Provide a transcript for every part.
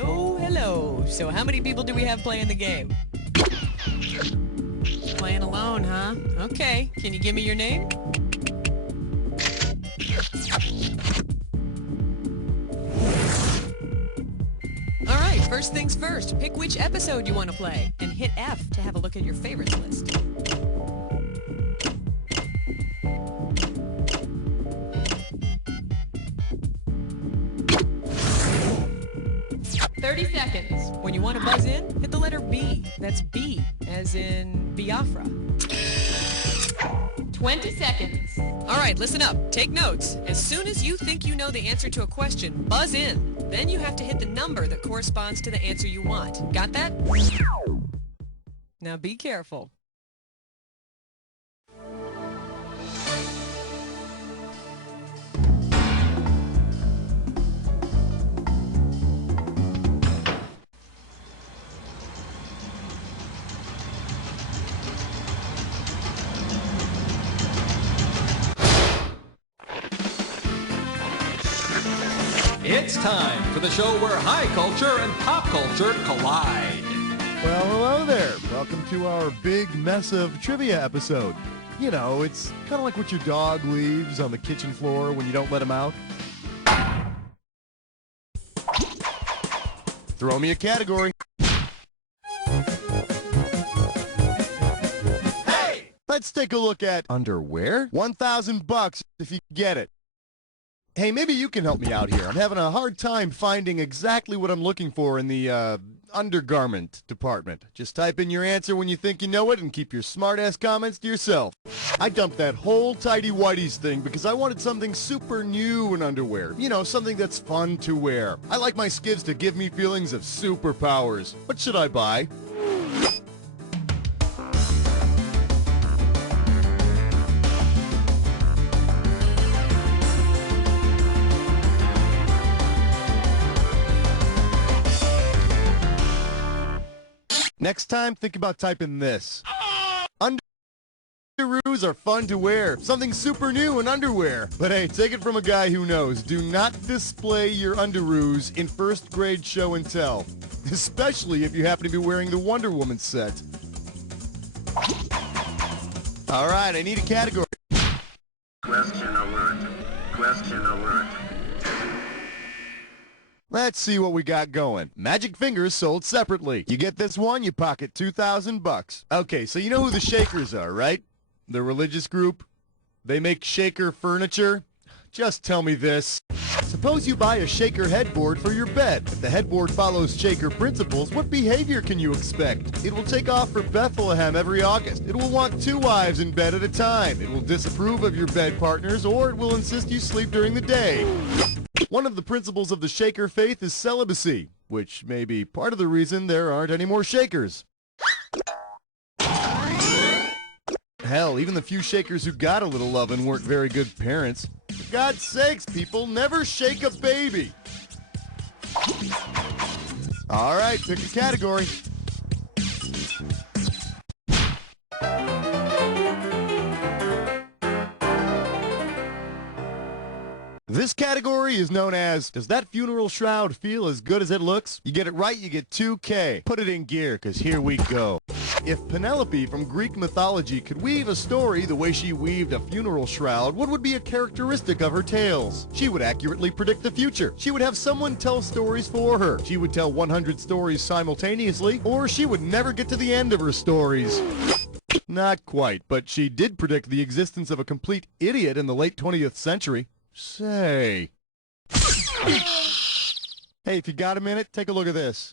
Hello, hello. So how many people do we have playing the game? Playing alone, huh? Okay. Can you give me your name? Alright, first things first. Pick which episode you want to play, and hit F to have a look at your favorites list. 30 seconds. When you want to buzz in, hit the letter B. That's B, as in Biafra. 20 seconds. Alright, listen up. Take notes. As soon as you think you know the answer to a question, buzz in. Then you have to hit the number that corresponds to the answer you want. Got that? Now be careful. It's time for the show where high culture and pop culture collide. Well, hello there. Welcome to our big mess of trivia episode. You know, it's kind of like what your dog leaves on the kitchen floor when you don't let him out. Throw me a category. Hey! Let's take a look at underwear. $1,000 if you get it. Hey, maybe you can help me out here. I'm having a hard time finding exactly what I'm looking for in the undergarment department. Just type in your answer when you think you know it and keep your smart-ass comments to yourself. I dumped that whole tighty-whities thing because I wanted something super new in underwear. You know, something that's fun to wear. I like my skids to give me feelings of superpowers. What should I buy? Next time, think about typing this. Underoos are fun to wear. Something super new in underwear. But hey, take it from a guy who knows. Do not display your underoos in first grade show and tell. Especially if you happen to be wearing the Wonder Woman set. Alright, I need a category. Question alert. Question alert. Let's see what we got going. Magic fingers sold separately. You get this one, you pocket $2,000. Okay, so you know who the Shakers are, right? The religious group. They make shaker furniture. Just tell me this. Suppose you buy a shaker headboard for your bed. If the headboard follows shaker principles, what behavior can you expect? It will take off for Bethlehem every August. It will want 2 wives in bed at a time. It will disapprove of your bed partners, or it will insist you sleep during the day. One of the principles of the Shaker faith is celibacy, which may be part of the reason there aren't any more Shakers. Hell, even the few Shakers who got a little lovin' weren't very good parents. For God's sakes, people, never shake a baby! Alright, pick a category. This category is known as, does that funeral shroud feel as good as it looks? You get it right, you get 2K. Put it in gear, because here we go. If Penelope from Greek mythology could weave a story the way she weaved a funeral shroud, what would be a characteristic of her tales? She would accurately predict the future. She would have someone tell stories for her. She would tell 100 stories simultaneously, or she would never get to the end of her stories. Not quite, but she did predict the existence of a complete idiot in the late 20th century. Say. Hey, if you got a minute, take a look at this.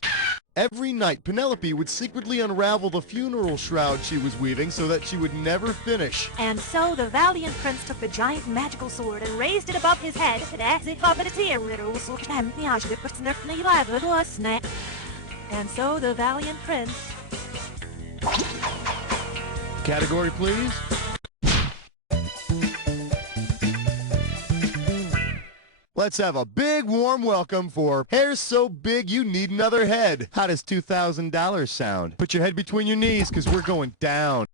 Every night, Penelope would secretly unravel the funeral shroud she was weaving so that she would never finish. And so the valiant prince took the giant magical sword and raised it above his head as if of it And so the valiant prince... Category, please. let's have a big warm welcome for Hair So Big You Need Another Head. How does $2,000 sound? Put your head between your knees because we're going down.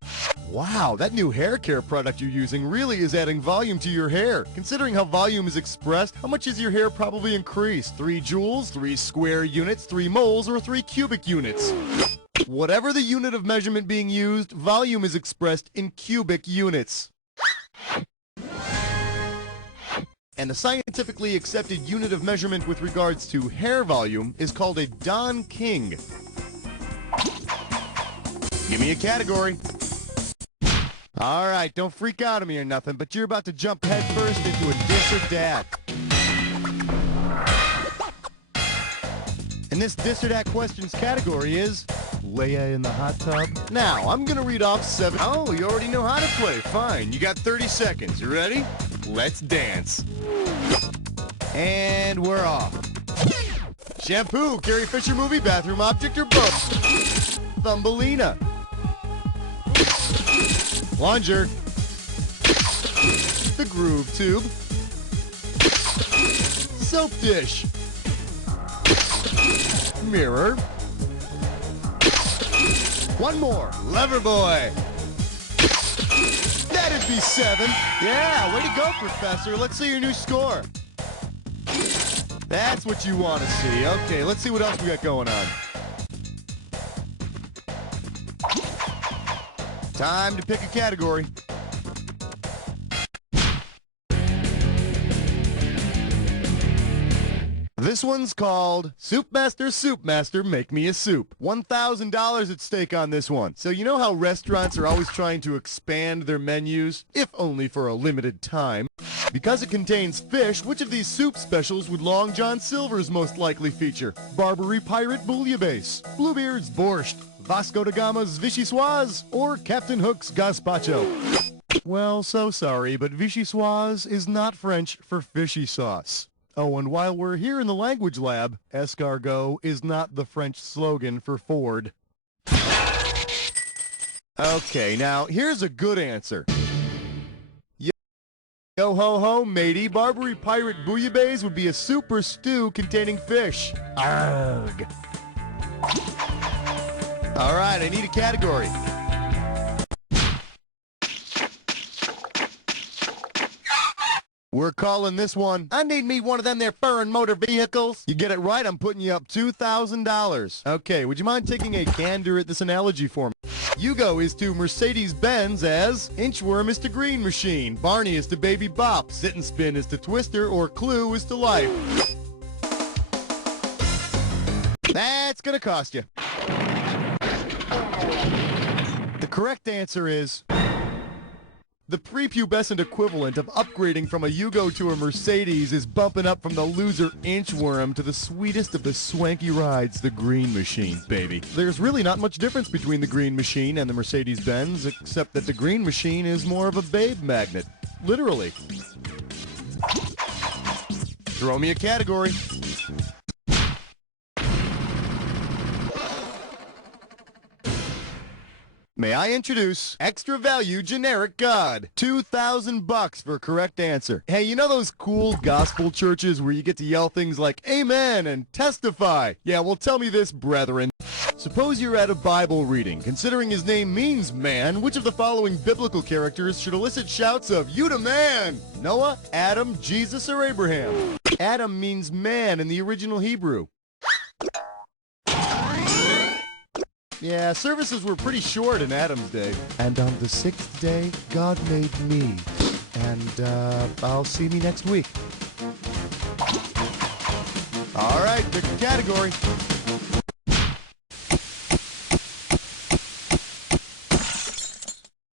Wow, that new hair care product you're using really is adding volume to your hair. Considering how volume is expressed, how much is your hair probably increased? 3 joules, 3 square units, 3 moles, or 3 cubic units? Whatever the unit of measurement being used, volume is expressed in cubic units. And the scientifically accepted unit of measurement with regards to hair volume is called a Don King. Give me a category. All right, don't freak out on me or nothing, but you're about to jump headfirst into a diss or dat. And this diss or dat questions category is Leia in the hot tub. Now, I'm going to read off 7. Oh, you already know how to play. Fine. You got 30 seconds. You ready? Let's dance. And we're off. Shampoo, Carrie Fisher movie, bathroom object, or both? Thumbelina. Plunger. The groove tube. Soap dish. Mirror. One more. Lever boy. That'd be 7. Yeah, way to go, Professor. Let's see your new score. That's what you want to see. Okay, let's see what else we got going on. Time to pick a category. This one's called Soup Master, Make Me a Soup. $1,000 at stake on this one. So you know how restaurants are always trying to expand their menus, if only for a limited time? Because it contains fish, which of these soup specials would Long John Silver's most likely feature? Barbary Pirate Bouillabaisse, Bluebeard's Borscht, Vasco da Gama's Vichyssoise, or Captain Hook's Gazpacho? Well, so sorry, but Vichyssoise is not French for fishy sauce. Oh, and while we're here in the language lab, escargot is not the French slogan for Ford. Okay, now, here's a good answer. Yo ho ho, matey, Barbary Pirate Bouillabaisse would be a soup or stew containing fish. Arrgh. All right, I need a category. We're calling this one, I need me one of them there foreign motor vehicles. You get it right, I'm putting you up $2,000. Okay, would you mind taking a gander at this analogy for me? Hugo is to Mercedes-Benz as Inchworm is to Green Machine, Barney is to Baby Bop, Sit and Spin is to Twister, or Clue is to Life. That's gonna cost you. The correct answer is the prepubescent equivalent of upgrading from a Yugo to a Mercedes is bumping up from the loser Inchworm to the sweetest of the swanky rides, the Green Machine, baby. There's really not much difference between the Green Machine and the Mercedes-Benz, except that the Green Machine is more of a babe magnet. Literally. Throw me a category. May I introduce Extra Value Generic God. $2,000 for a correct answer. Hey, you know those cool gospel churches where you get to yell things like amen and testify? Yeah, well, tell me this, brethren. Suppose you're at a Bible reading. Considering his name means man, which of the following biblical characters should elicit shouts of, "You the man"? Noah, Adam, Jesus, or Abraham? Adam means man in the original Hebrew. Yeah, services were pretty short in Adam's day. And on the 6th day, God made me. And, I'll see me next week. All right, pick a category.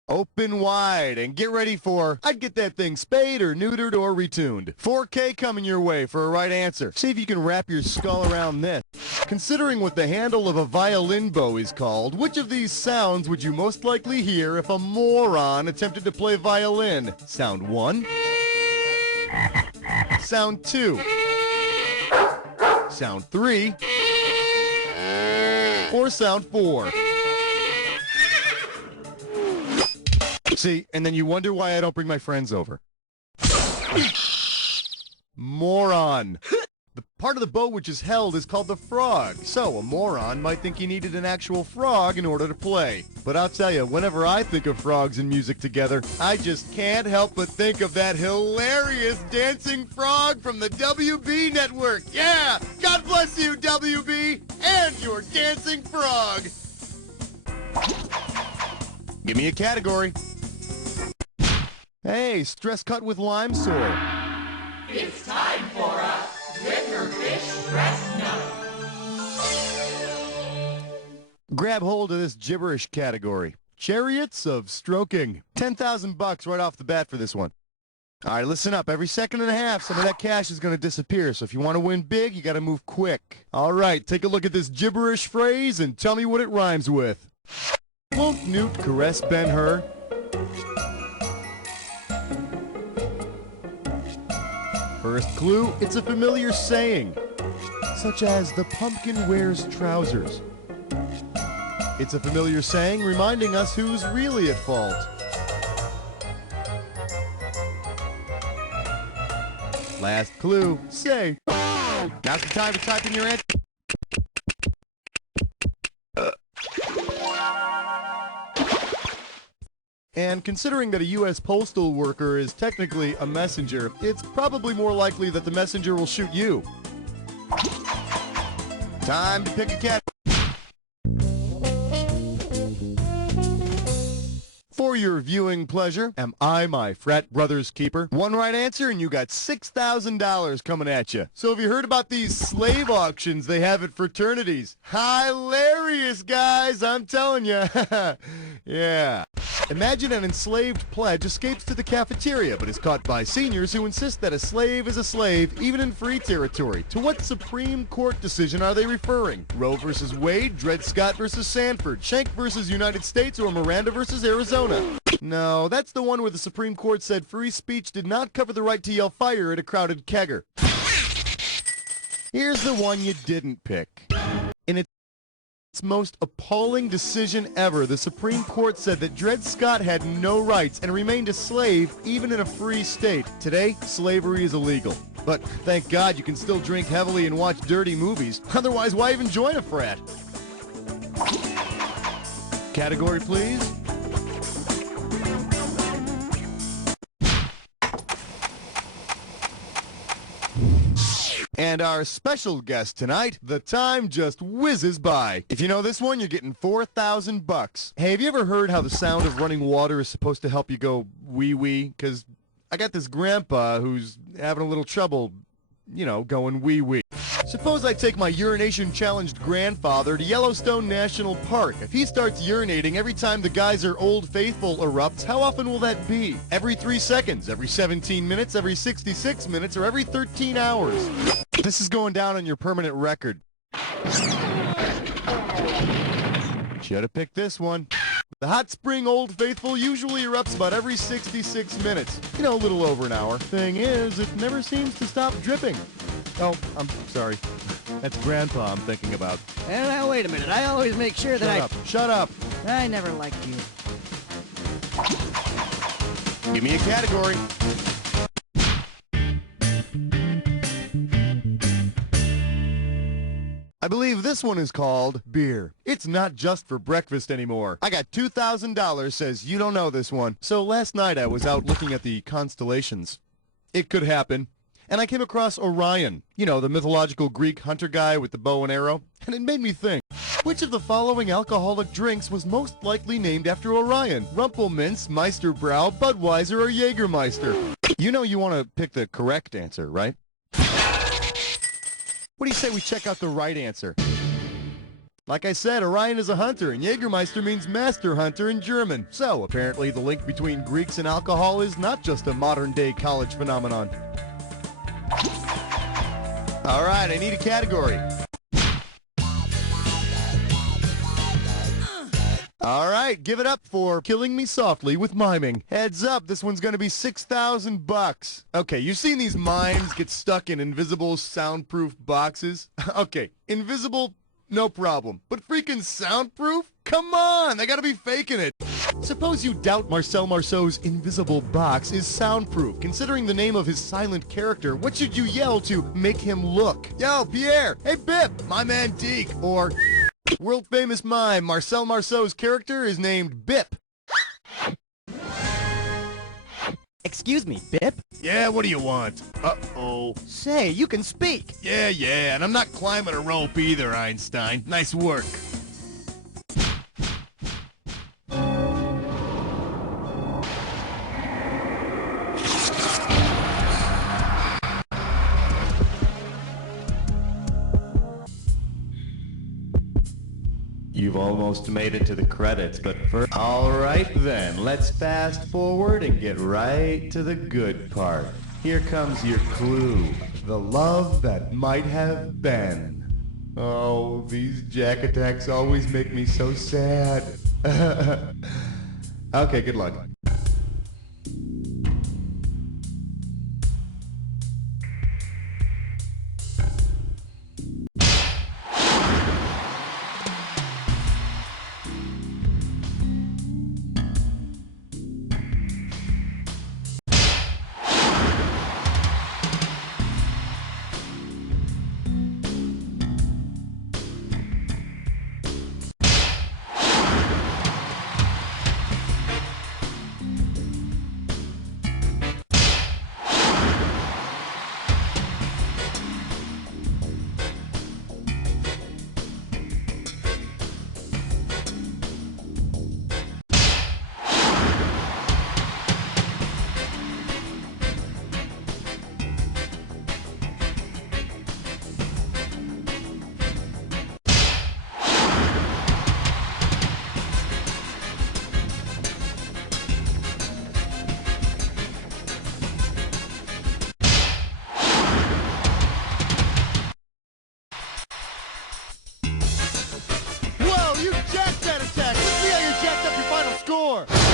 Open wide and get ready for, I'd get that thing spayed or neutered or retuned. 4K coming your way for a right answer. See if you can wrap your skull around this. Considering what the handle of a violin bow is called, which of these sounds would you most likely hear if a moron attempted to play violin? Sound 1? Sound 2? Sound 3? Or sound 4? See, and then you wonder why I don't bring my friends over. Moron. The part of the bow which is held is called the frog, so a moron might think he needed an actual frog in order to play. But I'll tell you, whenever I think of frogs and music together, I just can't help but think of that hilarious dancing frog from the WB network. Yeah! God bless you, WB, and your dancing frog! Give me a category. Hey, stress cut with lime soy. It's time for a Riverfish Stress Nut. Grab hold of this gibberish category. Chariots of stroking. 10,000 bucks right off the bat for this one. All right, listen up. Every second and a half, some of that cash is going to disappear. So if you want to win big, you got to move quick. All right, take a look at this gibberish phrase and tell me what it rhymes with. Won't Newt caress Ben-Hur? First clue, it's a familiar saying, such as the pumpkin wears trousers. It's a familiar saying reminding us who's really at fault. Last clue, say. Now's the time to type in your answer. And considering that a U.S. postal worker is technically a messenger, it's probably more likely that the messenger will shoot you. Time to pick a cat. For your viewing pleasure, am I my frat brother's keeper? One right answer and you got $6,000 coming at you. So have you heard about these slave auctions they have at fraternities? Hilarious, guys, I'm telling you. Yeah. Imagine an enslaved pledge escapes to the cafeteria but is caught by seniors who insist that a slave is a slave even in free territory. To what Supreme Court decision are they referring? Roe versus Wade, Dred Scott versus Sanford, Schenck versus United States, or Miranda versus Arizona? No, that's the one where the Supreme Court said free speech did not cover the right to yell fire at a crowded kegger. Here's the one you didn't pick. In its most appalling decision ever, the Supreme Court said that Dred Scott had no rights and remained a slave even in a free state. Today, slavery is illegal. But thank God you can still drink heavily and watch dirty movies. Otherwise, why even join a frat? Category, please. And our special guest tonight, the time just whizzes by. If you know this one, you're getting 4,000 bucks. Hey, have you ever heard how the sound of running water is supposed to help you go wee-wee? Because I got this grandpa who's having a little trouble, you know, going wee-wee. Suppose I take my urination-challenged grandfather to Yellowstone National Park. If he starts urinating every time the Geyser Old Faithful erupts, how often will that be? Every 3 seconds, every 17 minutes, every 66 minutes, or every 13 hours? This is going down on your permanent record. Should have picked this one. The hot spring Old Faithful usually erupts about every 66 minutes. You know, a little over an hour. Thing is, it never seems to stop dripping. Oh, I'm sorry. That's Grandpa I'm thinking about. Well, now, wait a minute. I always make sure that Shut up. I never liked you. Give me a category. I believe this one is called beer. It's not just for breakfast anymore. I got $2,000 says you don't know this one. So last night I was out looking at the constellations. It could happen. And I came across Orion. You know, the mythological Greek hunter guy with the bow and arrow. And it made me think, which of the following alcoholic drinks was most likely named after Orion? Rumpelminz, Meisterbrau, Budweiser, or Jägermeister? You know you want to pick the correct answer, right? What do you say we check out the right answer? Like I said, Orion is a hunter, and Jägermeister means master hunter in German. So, apparently the link between Greeks and alcohol is not just a modern-day college phenomenon. All right, I need a category. All right, give it up for Killing Me Softly with Miming. Heads up, this one's gonna be 6,000 bucks. Okay, you've seen these mimes get stuck in invisible soundproof boxes? Okay, invisible, no problem. But freaking soundproof? Come on, they gotta be faking it. Suppose you doubt Marcel Marceau's invisible box is soundproof. Considering the name of his silent character, what should you yell to make him look? Yo, Pierre! Hey, Bip! My man Deke! Or, world-famous mime, Marcel Marceau's character is named Bip. Excuse me, Bip? Yeah, what do you want? Uh-oh. Say, you can speak. Yeah, and I'm not climbing a rope either, Einstein. Nice work. You've almost made it to the credits, but first... All right then, let's fast forward and get right to the good part. Here comes your clue. The love that might have been. Oh, these jack attacks always make me so sad. Okay, good luck.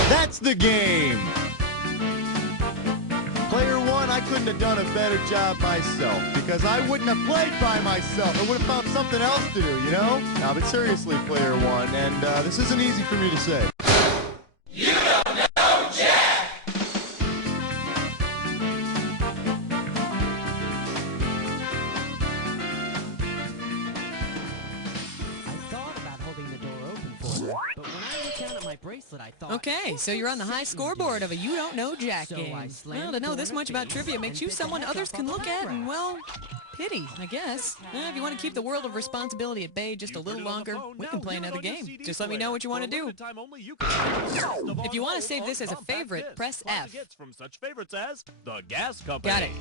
That's the game. Player one, I couldn't have done a better job myself because I wouldn't have played by myself. I would have found something else to do, you know? Now, but seriously, player one, and this isn't easy for me to say. You don't know Jack! Okay, so you're on the high scoreboard of a You Don't Know Jack game. Well, to know this much about trivia makes you someone others can look at and, well, pity, I guess. If you want to keep the world of responsibility at bay just a little longer, we can play another game. Just let me know what you want to do. If you want to save this as a favorite, press F. From such favorites as the gas company. Got it.